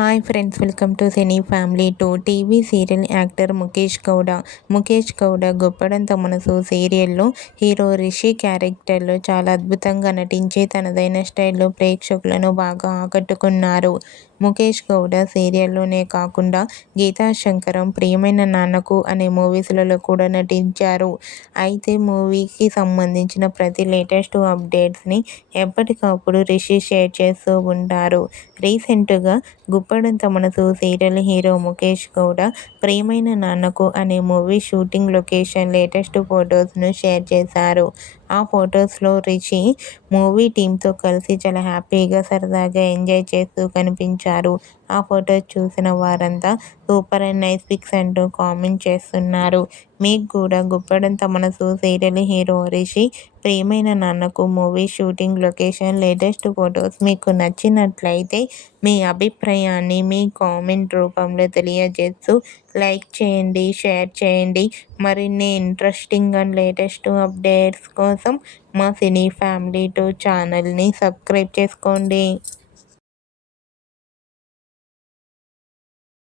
Hi friends, welcome to cine family two. TV serial actor Mukesh Gowda. Mukesh Gowda గొప్పడంత మనసు సీరియల్లో hero Rishi క్యారెక్టర్లో చాలా అద్భుతంగా నటించి తనదైన స్టైల్లో ప్రేక్షకులను బాగా ఆకట్టుకున్నారు. ముఖేష్ గౌడ సీరియల్లోనే కాకుండా గీతా శంకరం, ప్రియమైన నాన్నకు అనే మూవీస్లలో కూడా నటించారు. అయితే మూవీకి సంబంధించిన ప్రతి లేటెస్ట్ అప్డేట్స్ని ఎప్పటికప్పుడు రిషి షేర్ చేస్తూ ఉంటారు. రీసెంట్గా గుప్పడంత మనసు సీరియల్ హీరో ముఖేష్ గౌడ ప్రియమైన నాన్నకు అనే మూవీ షూటింగ్ లొకేషన్ లేటెస్ట్ ఫొటోస్ను షేర్ చేశారు. ఆ ఫొటోస్లో రిషి మూవీ టీంతో కలిసి చాలా హ్యాపీగా, సరదాగా ఎంజాయ్ చేస్తూ కనిపించారు. ఆ ఫొటోస్ చూసిన వారంతా సూపర్ అండ్ నైస్ పిక్స్ అంటూ కామెంట్ చేస్తున్నారు. మీకు కూడా గుప్పడంత మనసు సీరియల్ హీరో రిషి ప్రియమైన నాన్నకు movie shooting location latest photos మీకు నచ్చినట్లయితే మీ అభిప్రాయాన్ని మీ కామెంట్ రూపంలో తెలియజేస్తూ లైక్ చేయండి, షేర్ చేయండి. మరిన్ని ఇంట్రెస్టింగ్ అండ్ లేటెస్ట్ అప్డేట్స్ కోసం మా సినీ ఫ్యామిలీ 2 ఛానల్ని సబ్స్క్రైబ్ చేసుకోండి.